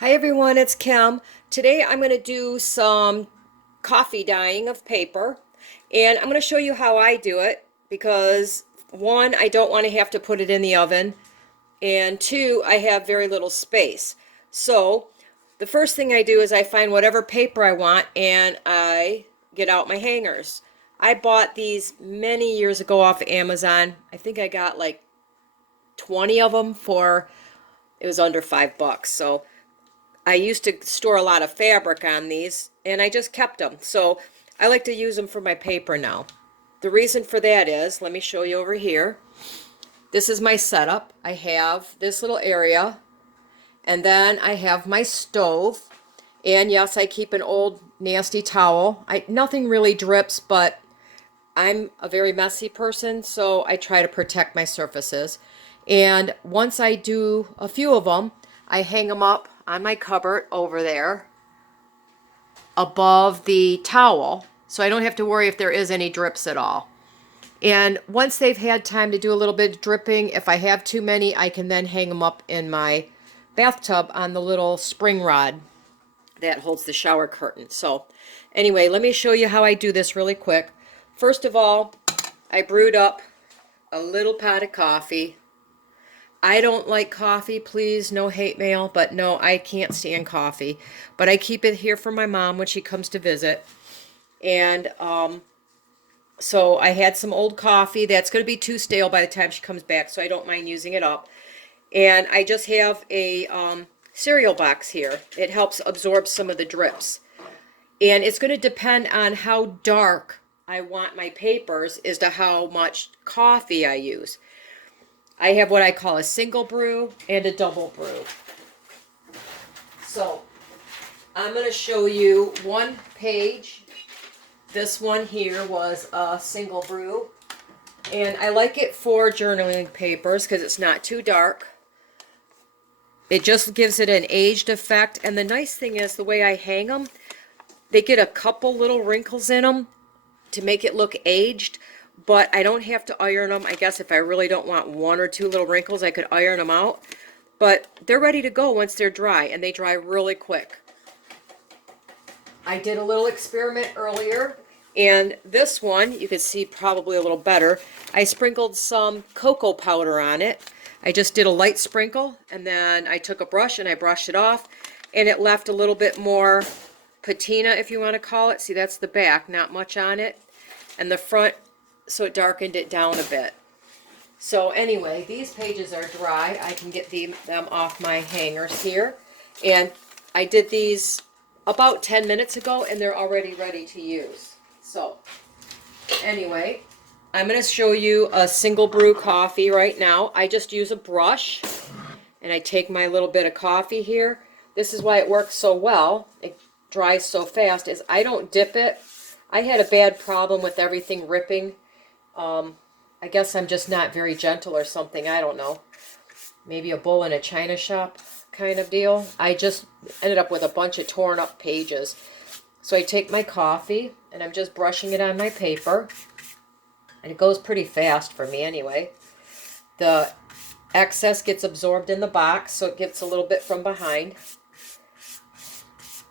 Hi everyone, it's Kim. Today I'm going to do some coffee dyeing of paper, and I'm going to show you how I do it because one, I don't want to have to put it in the oven, and two, I have very little space. So the first thing I do is I find whatever paper I want and I get out my hangers. I bought these many years ago off Amazon. I think I got like 20 of them for it was under $5. So I used to store a lot of fabric on these and I just kept them. So I like to use them for my paper now. The reason for that is, let me show you over here. This is my setup. I have this little area and then I have my stove. And yes, I keep an old nasty towel. Nothing really drips, but I'm a very messy person, so I try to protect my surfaces. And once I do a few of them, I hang them up on my cupboard over there above the towel, so I don't have to worry if there is any drips at all. And once they've had time to do a little bit of dripping, if I have too many, I can then hang them up in my bathtub on the little spring rod that holds the shower curtain. So anyway, let me show you how I do this really quick. First of all, I brewed up a little pot of coffee. I don't like coffee, please, no hate mail, but no, I can't stand coffee. But I keep it here for my mom when she comes to visit. And so I had some old coffee that's going to be too stale by the time she comes back, so I don't mind using it up. And I just have a cereal box here. It helps absorb some of the drips. And it's going to depend on how dark I want my papers as to how much coffee I use. I have what I call a single brew and a double brew. So I'm going to show you one page. This one here was a single brew. And I like it for journaling papers because it's not too dark. It just gives it an aged effect. And the nice thing is the way I hang them, they get a couple little wrinkles in them to make it look aged, but I don't have to iron them. I guess if I really don't want one or two little wrinkles, I could iron them out. But they're ready to go once they're dry, and they dry really quick. I did a little experiment earlier, and this one, you can see probably a little better. I sprinkled some cocoa powder on it. I just did a light sprinkle, and then I took a brush and I brushed it off, and it left a little bit more patina, if you want to call it. See, that's the back, not much on it. And the front, so it darkened it down a bit. So anyway, these pages are dry. I can get them off my hangers here. And I did these about 10 minutes ago, and they're already ready to use. So anyway, I'm going to show you a single brew coffee right now. I just use a brush, and I take my little bit of coffee here. This is why it works so well. It dries so fast is I don't dip it. I had a bad problem with everything ripping. I guess I'm just not very gentle or something. I don't know. Maybe a bull in a china shop kind of deal. I just ended up with a bunch of torn up pages. So I take my coffee and I'm just brushing it on my paper. And it goes pretty fast for me anyway. The excess gets absorbed in the box, so it gets a little bit from behind.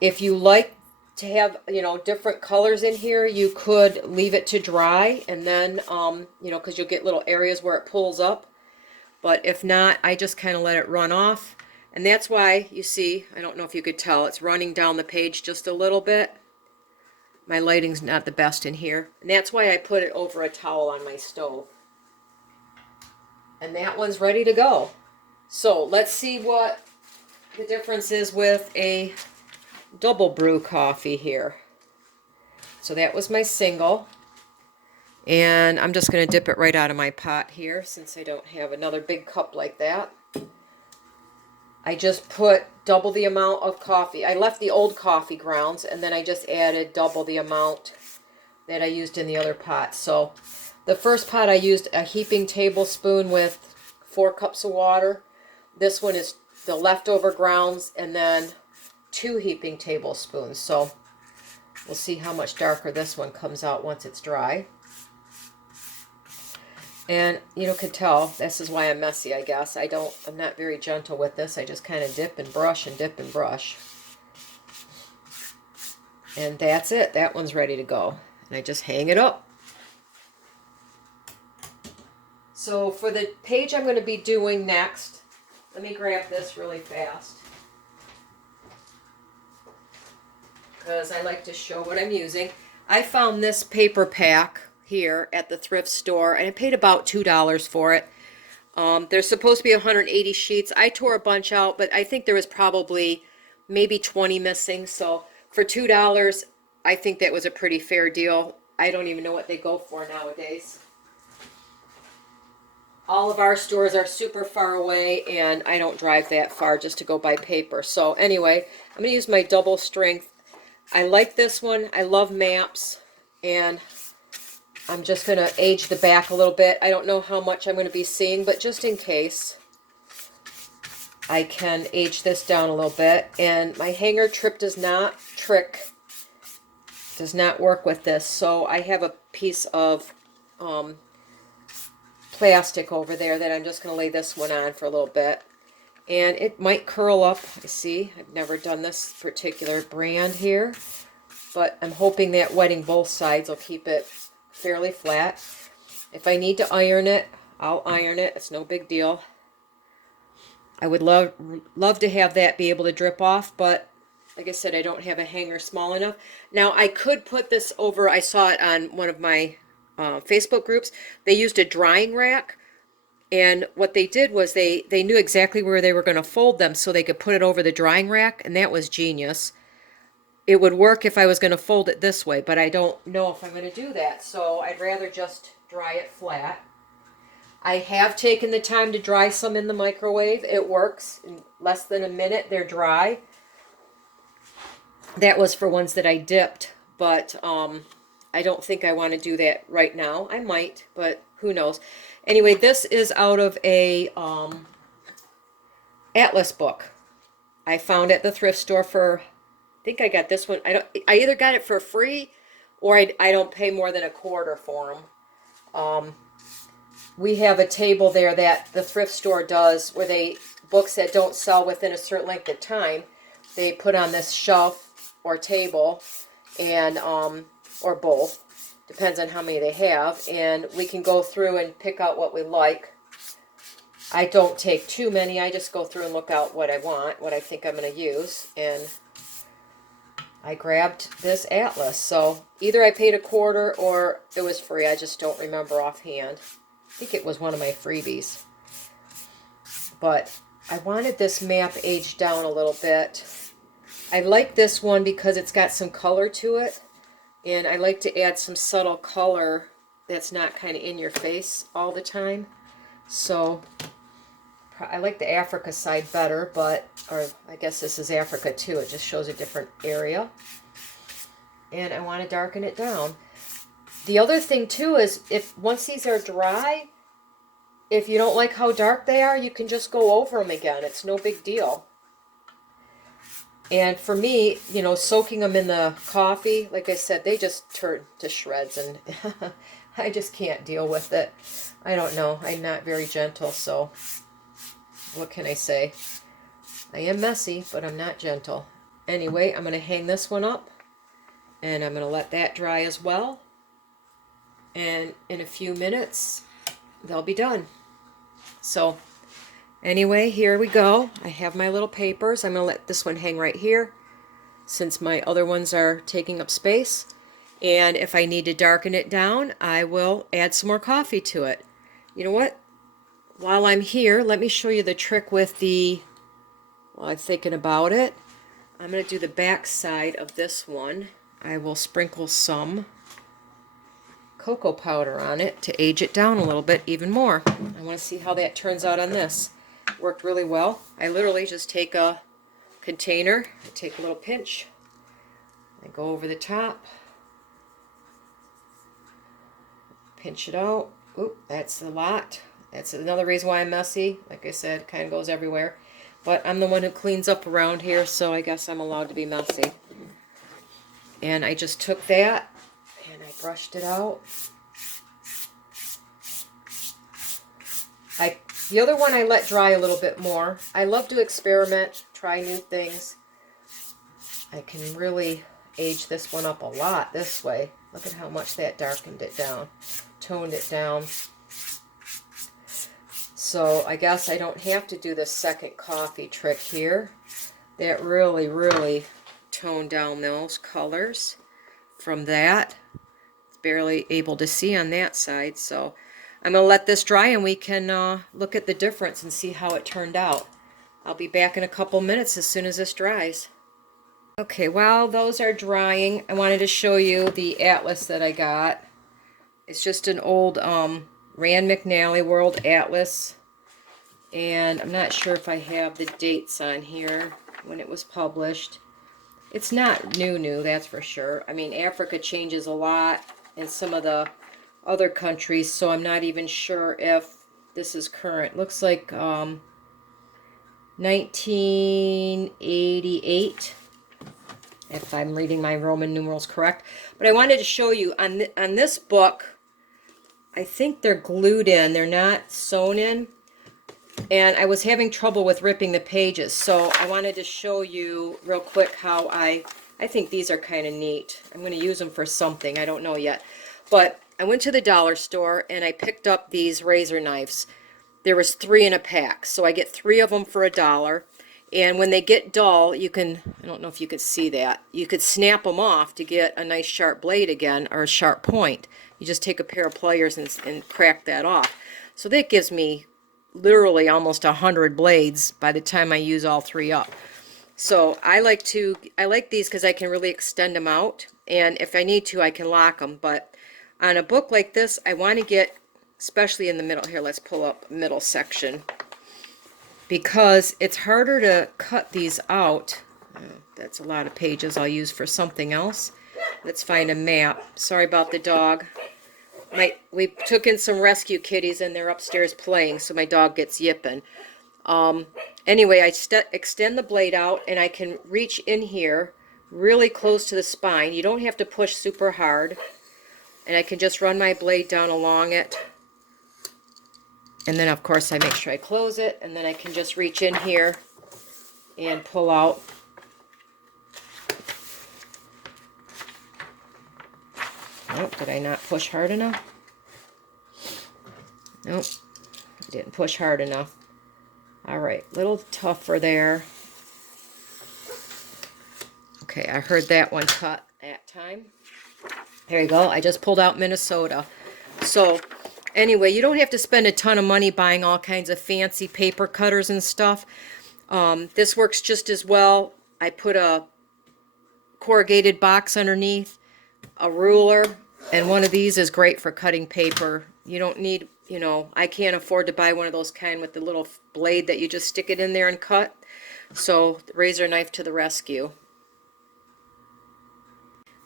If you like to have, different colors in here, you could leave it to dry and then, because you'll get little areas where it pulls up. But if not, I just kind of let it run off. And that's why you see, I don't know if you could tell, it's running down the page just a little bit. My lighting's not the best in here. And that's why I put it over a towel on my stove. And that one's ready to go. So let's see what the difference is with a double brew coffee here. So that was my single. And I'm just going to dip it right out of my pot here since I don't have another big cup like that. I just put double the amount of coffee. I left the old coffee grounds and then I just added double the amount that I used in the other pot. So the first pot I used a heaping tablespoon with 4 cups of water. This one is the leftover grounds and then 2 heaping tablespoons. So we'll see how much darker this one comes out once it's dry. And you can tell this is why I'm messy, I guess. I'm not very gentle with this. I just kind of dip and brush and dip and brush. And that's it. That one's ready to go. And I just hang it up. So for the page I'm going to be doing next, let me grab this really fast, because I like to show what I'm using. I found this paper pack here at the thrift store, and I paid about $2 for it. There's supposed to be 180 sheets. I tore a bunch out, but I think there was probably maybe 20 missing. So for $2, I think that was a pretty fair deal. I don't even know what they go for nowadays. All of our stores are super far away, and I don't drive that far just to go buy paper. So anyway, I'm going to use my double strength. I like this one. I love maps, and I'm just going to age the back a little bit. I don't know how much I'm going to be seeing, but just in case, I can age this down a little bit. And my hanger does not work with this. So I have a piece of plastic over there that I'm just going to lay this one on for a little bit. And it might curl up. I see, I've never done this particular brand here, but I'm hoping that wetting both sides will keep it fairly flat. If I need to iron it, I'll iron it. It's no big deal. I would love to have that be able to drip off, but like I said, I don't have a hanger small enough. Now I could put this over, I saw it on one of my Facebook groups. They used a drying rack, and what they did was they knew exactly where they were going to fold them so they could put it over the drying rack, and that was genius. It would work if I was going to fold it this way, but I don't know if I'm going to do that, so I'd rather just dry it flat. I have taken the time to dry some in the microwave. It works. In less than a minute, they're dry. That was for ones that I dipped, but I don't think I want to do that right now. I might, but who knows. Anyway, this is out of a Atlas book. I found at the thrift store for, I think I got this one. I either got it for free, or I don't pay more than $1 for them. We have a table there that the thrift store does where books that don't sell within a certain length of time, they put on this shelf or table, and or both, depends on how many they have, and we can go through and pick out what we like. I don't take too many. I just go through and look out what I want, what I think I'm going to use, and I grabbed this Atlas. So either I paid $1 or it was free. I just don't remember offhand. I think it was one of my freebies. But I wanted this map aged down a little bit. I like this one because it's got some color to it. And I like to add some subtle color that's not kind of in your face all the time. So I like the Africa side better, or I guess this is Africa too. It just shows a different area. And I want to darken it down. The other thing too is once these are dry, if you don't like how dark they are, you can just go over them again. It's no big deal. And for me, soaking them in the coffee, like I said, they just turn to shreds, and I just can't deal with it. I don't know. I'm not very gentle, so what can I say? I am messy, but I'm not gentle. Anyway, I'm going to hang this one up, and I'm going to let that dry as well. And in a few minutes, they'll be done. So anyway, here we go. I have my little papers. I'm going to let this one hang right here since my other ones are taking up space. And if I need to darken it down, I will add some more coffee to it. You know what? While I'm here, let me show you the trick with while I'm thinking about it. I'm going to do the back side of this one. I will sprinkle some cocoa powder on it to age it down a little bit even more. I want to see how that turns out on this. It worked really well. I literally just take a container, I take a little pinch, I go over the top, pinch it out. Oop, that's a lot. That's another reason why I'm messy. Like I said, kind of goes everywhere. But I'm the one who cleans up around here, so I guess I'm allowed to be messy. And I just took that and I brushed it out. The other one I let dry a little bit more. I love to experiment, try new things. I can really age this one up a lot this way. Look at how much that darkened it down, toned it down. So I guess I don't have to do the second coffee trick here. That really toned down those colors from that. It's barely able to see on that side, so I'm going to let this dry and we can look at the difference and see how it turned out. I'll be back in a couple minutes as soon as this dries. Okay, while those are drying, I wanted to show you the atlas that I got. It's just an old Rand McNally World Atlas, and I'm not sure if I have the dates on here when it was published. It's not new, that's for sure. I mean, Africa changes a lot in some of the other countries, so I'm not even sure if this is current. Looks like 1988, if I'm reading my Roman numerals correct. But I wanted to show you on this book, I think they're glued in, they're not sewn in, and I was having trouble with ripping the pages, so I wanted to show you real quick how I think these are kind of neat. I'm going to use them for something, I don't know yet. But I went to the dollar store and I picked up these razor knives. There was 3 in a pack, so I get 3 of them for $1. And when they get dull, you can, I don't know if you could see that, you could snap them off to get a nice sharp blade again, or a sharp point. You just take a pair of pliers and crack that off. So that gives me literally almost 100 blades by the time I use all 3 up. So I like these because I can really extend them out, and if I need to I can lock them. But on a book like this, I want to get, especially in the middle here, let's pull up middle section, because it's harder to cut these out. That's a lot of pages I'll use for something else. Let's find a map. Sorry about the dog. We took in some rescue kitties and they're upstairs playing, so my dog gets yipping. Anyway, I extend the blade out and I can reach in here really close to the spine. You don't have to push super hard. And I can just run my blade down along it. And then of course I make sure I close it, and then I can just reach in here and pull out. Oh, did I not push hard enough? Nope, I didn't push hard enough. Alright, a little tougher there. Okay, I heard that one cut that time. There you go, I just pulled out Minnesota. So anyway, you don't have to spend a ton of money buying all kinds of fancy paper cutters and stuff. This works just as well. I put a corrugated box underneath, a ruler, and one of these is great for cutting paper. You don't need, I can't afford to buy one of those kind with the little blade that you just stick it in there and cut. So razor knife to the rescue.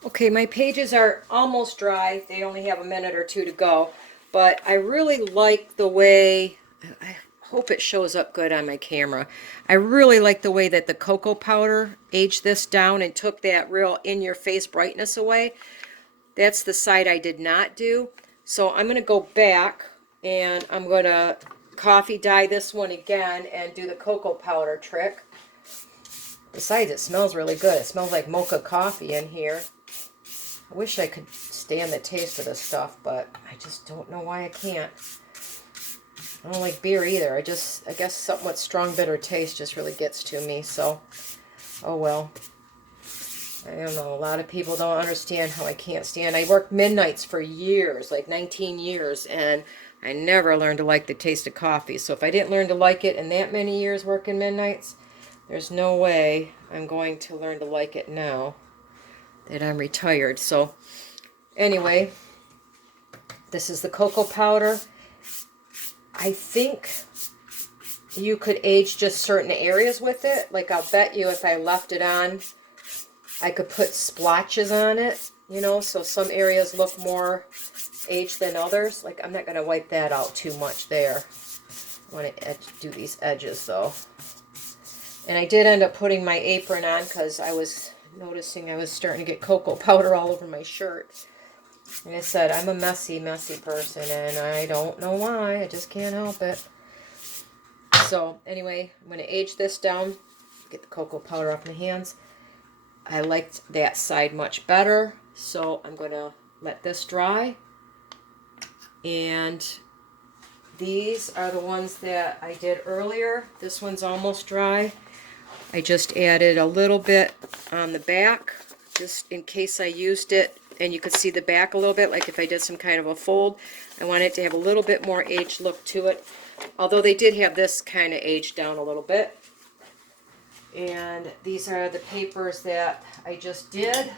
Okay, my pages are almost dry. They only have a minute or 2 to go. But I really like the way, I hope it shows up good on my camera. I really like the way that the cocoa powder aged this down and took that real in-your-face brightness away. That's the side I did not do. So I'm going to go back and I'm going to coffee dye this one again and do the cocoa powder trick. Besides, it smells really good. It smells like mocha coffee in here. I wish I could stand the taste of this stuff, but I just don't know why I can't. I don't like beer either. I guess something with strong bitter taste just really gets to me, so oh well. I don't know, a lot of people don't understand how I can't stand. I worked midnights for years, like 19 years, and I never learned to like the taste of coffee. So if I didn't learn to like it in that many years working midnights, there's no way I'm going to learn to like it now that I'm retired. So anyway, this is the cocoa powder. I think you could age just certain areas with it. Like I'll bet you if I left it on, I could put splotches on it, so some areas look more aged than others. Like I'm not going to wipe that out too much there. I want to do these edges though. And I did end up putting my apron on because I was noticing I was starting to get cocoa powder all over my shirt. Like I said, I'm a messy person, and I don't know why. I just can't help it. So anyway, I'm going to age this down, get the cocoa powder off my hands. I liked that side much better, so I'm going to let this dry. And these are the ones that I did earlier. This one's almost dry. I just added a little bit on the back, just in case I used it, and you could see the back a little bit, like if I did some kind of a fold. I want it to have a little bit more aged look to it, although they did have this kind of aged down a little bit. And these are the papers that I just did.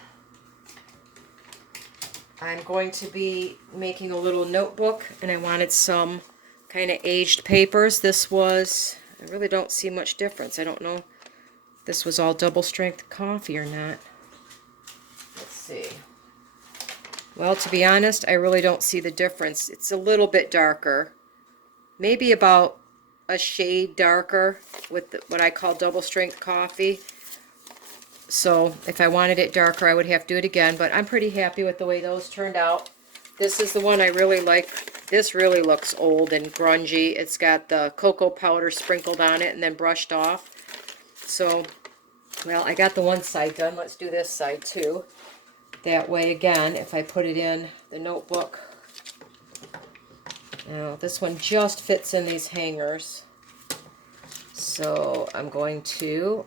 I'm going to be making a little notebook, and I wanted some kind of aged papers. This was, I really don't see much difference. I don't know if this was all double strength coffee or not. Let's see. Well, to be honest, I really don't see the difference. It's a little bit darker, maybe about a shade darker with what I call double strength coffee. So if I wanted it darker, I would have to do it again, but I'm pretty happy with the way those turned out. This is the one I really like. This really looks old and grungy. It's got the cocoa powder sprinkled on it and then brushed off. So, well, I got the one side done. Let's do this side too. That way, again, if I put it in the notebook, now this one just fits in these hangers. So I'm going to,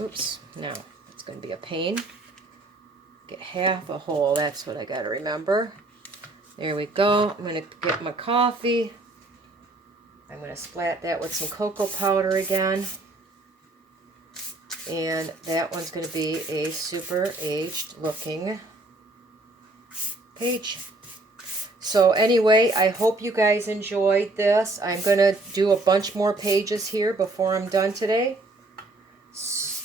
oops, no, it's going to be a pain. Get half a hole, that's what I got to remember. There we go. I'm going to get my coffee. I'm going to splat that with some cocoa powder again. And that one's going to be a super aged looking page. So anyway, I hope you guys enjoyed this. I'm going to do a bunch more pages here before I'm done today.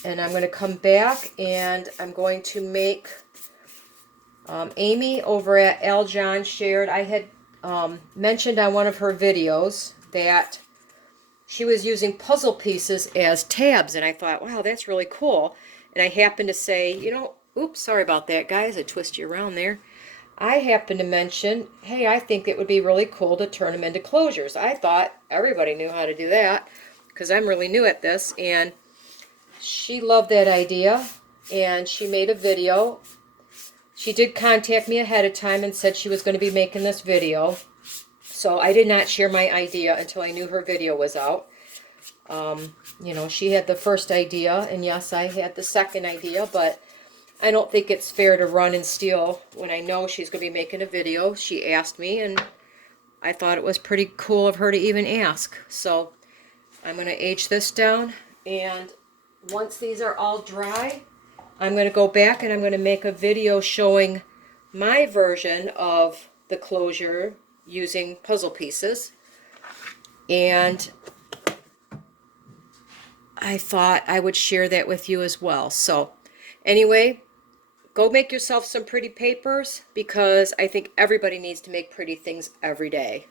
And I'm going to come back and I'm going to make Amy over at Al John shared. I had mentioned on one of her videos that she was using puzzle pieces as tabs, and I thought, wow, that's really cool. And I happened to say, you know, oops, sorry about that, guys. I twist you around there. I happened to mention, hey, I think it would be really cool to turn them into closures. I thought everybody knew how to do that because I'm really new at this, and she loved that idea, and she made a video. She did contact me ahead of time and said she was going to be making this video. So I did not share my idea until I knew her video was out. You know, she had the first idea, and yes, I had the second idea, but I don't think it's fair to run and steal when I know she's going to be making a video. She asked me, and I thought it was pretty cool of her to even ask. So I'm going to age this down, and once these are all dry, I'm going to go back and I'm going to make a video showing my version of the closure using puzzle pieces. And I thought I would share that with you as well. So anyway, go make yourself some pretty papers because I think everybody needs to make pretty things every day.